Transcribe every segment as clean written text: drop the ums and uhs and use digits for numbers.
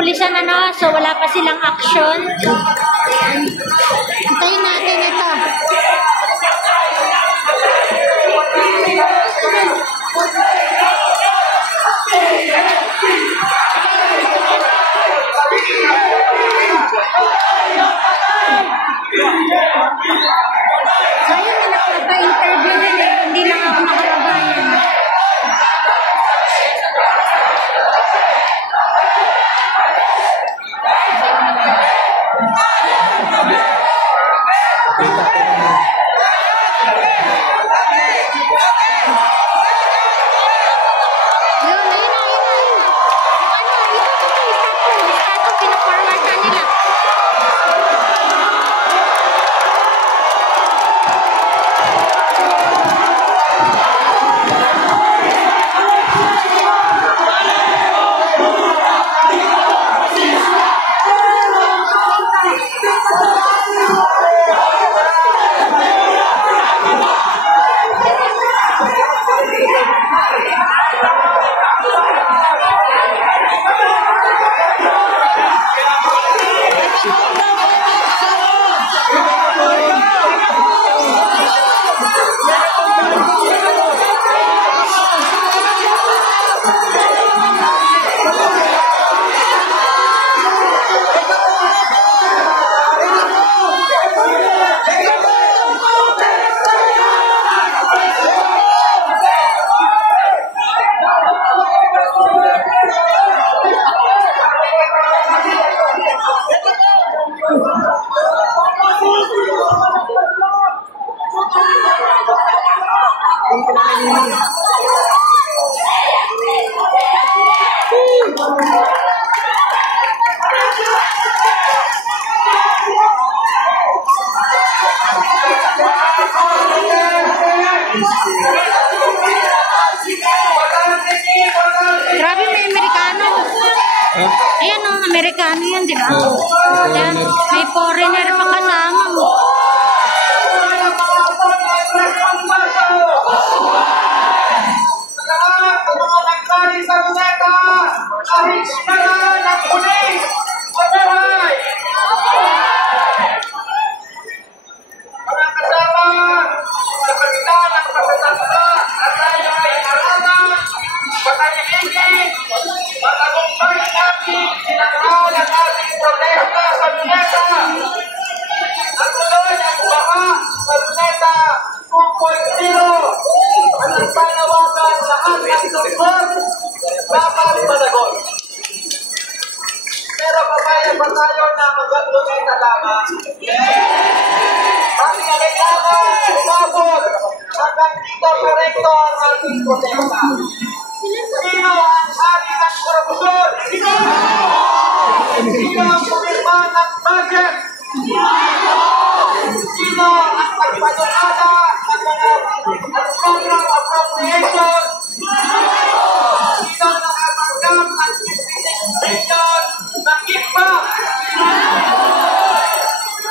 kapulisan, ano, so wala pa silang action. Antayin natin ito. So yun na nagpapa-interview din eh. Hindi lang ako makababayan. Grabe, may Amerikano. Ayan o, Amerikano yan, di ba? Ayan, may foreigner pa kasama mo. Pero papaya pa tayo na magagawin na lamang. Kami ang kailangan umabot hanggang dito korekto ang ating protesta. Sino ang hari ng korupsyon? Sino ang pumirma ng budget? Sino ang pagpadunada ng mga program appropriation? Sino ang nakatanggap ang 56 billion ng kickback?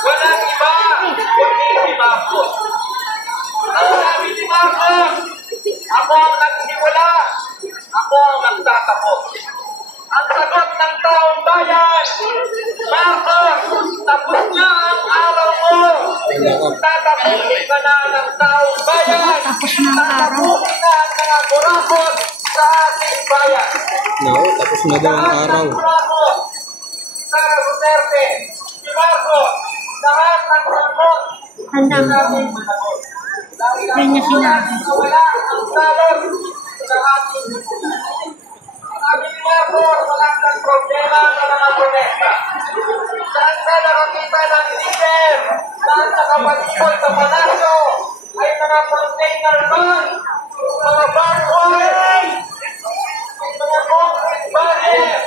Walang iba, kundi si Marcos. Ang sabi ni Marcos, ako ang nagsimula, ako ang nagtatapos. Ang sagot ng taong bayan, Marcos, tapos na ang araw mo. Tatapusin ka na ng taong bayan. Tatapusin na ang mga kurakot sa ating bayan. No, tapos na daw ang araw. Sara Duterte, si Marcos, lahat ng sagot. Handa mo. Yan niya sinabi. Wala ang salot sa ating sabi ni Marcos, wala kang problema sa mga protesta. Saan ka nakakita ng leader? Saan sa kapatibol sa palasyo ay mga container van, mga barcoin, mga concrete barrier.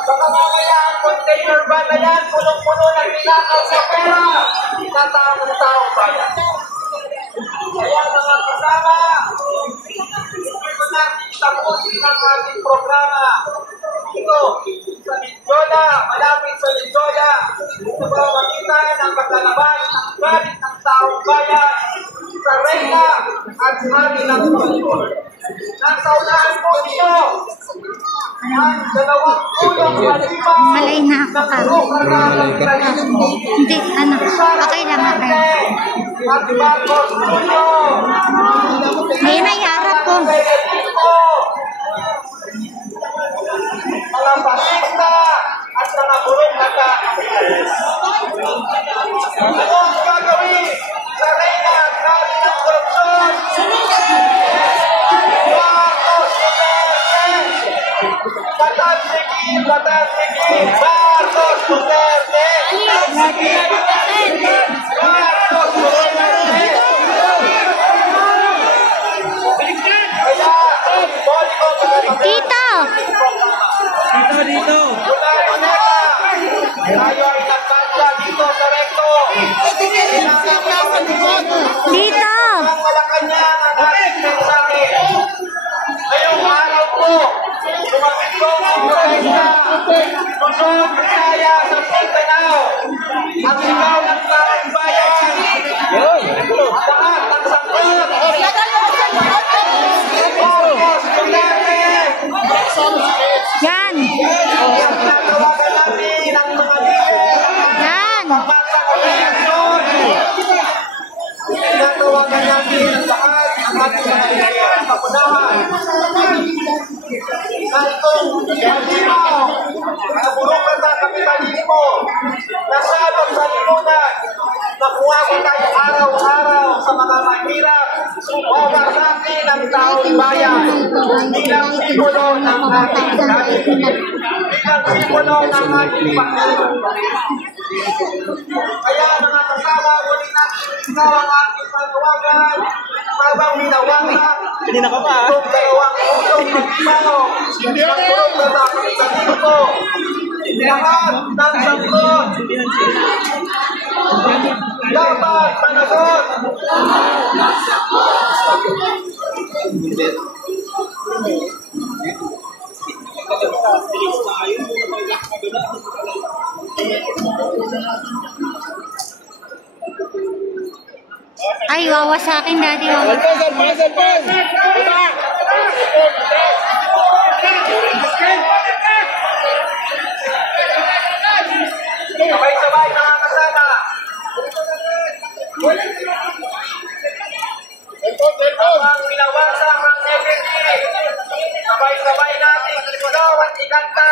Baka mamaya ang container van na yan, punong-puno ng pinakaw sa pera. Tatawa ng taong bayan. Kaya mga kasama, gusto natin tapusin ang ating programa. Ito, sa Mindiola, malapit sa Mindiola, sa pamamagitan ng paglalabas ng galit ng taong bayan sa Reyna at kabilang posisyon. Nasa unahan po ninyo ang dalawang ulong halimaw Malay na ako ng ka. Bukal na kapitalismo. Hindi, ano, okay lang, okay. At Marcos Jr. May nayarap ko. Mga pasista at mga burong mata. Ano ang gagawin sa reyna at kami ng korupsyon? Marcos Duterte! Patansiki! Patansiki! Marcos Duterte! Marcos Duterte! Kaya, body ko Tito! Dito! mula Manila, tayo ay nagkanta dito sa Recto. Tito! Ang Malacanang ang ating mensahe. Ngayong araw po, lumapit ko ang protesta. Luzon, Visaya sa Mindanao. Ang sigaw ng taong bayan. Lahat ng sangkot. Marcos Duterte. Yan! Natawagan natin ang mga leader. Yan! Tinatawagan natin ang lahat ang ating mga leader. Kapunahan. Na itong halimaw, ang burong mata kapitalismo, nasalot sa lipunan, nakuha ko tayo araw-araw sa mga mahirap, wawasakin ang taong bayan, bilang simbolo ng ating dahil, bilang simbolo ng ating Panginoon. Kaya mga kasama, uli natin ikaw ang ating panawagan, habang minawagan, itong dalawang usong magkano, ang burong mata kapitalismo, lahat ng sangkot, dapat panagot. Ay, wawasakin, Daddy. Wawasakin. Sabay-sabay mga kasama. Habang minawasak ang NPP, sabay-sabay natin ikaw at ikanta.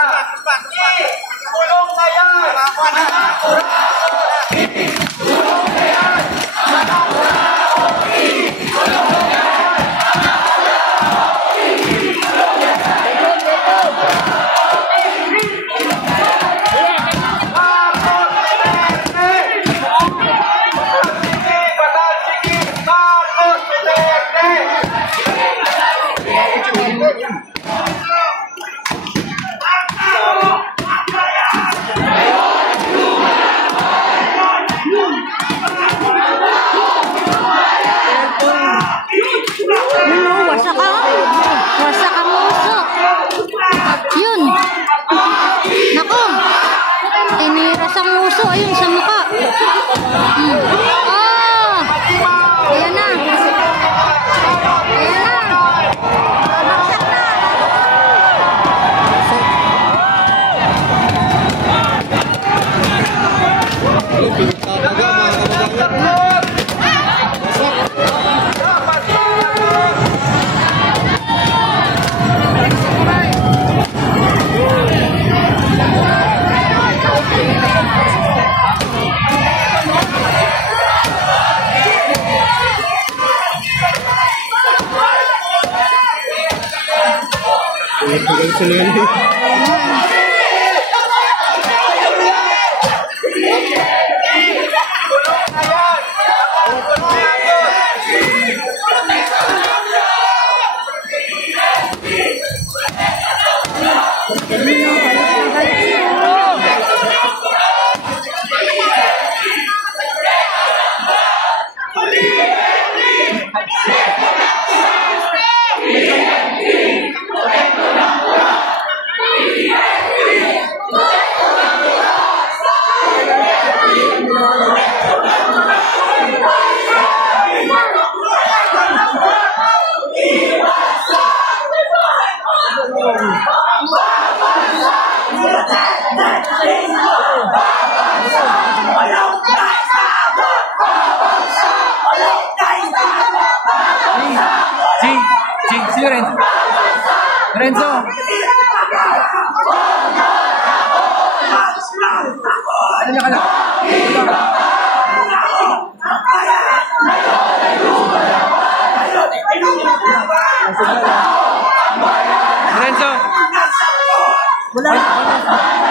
Kulong na yan! Wasak ang uso. Yun. Nako. Tiniras ang uso. Ayun, sa mukha. Oh! Ayan na. Ayan na. Wasak na. Si Lorenzo. Lorenzo. Ano ka na? Lorenzo. Wala.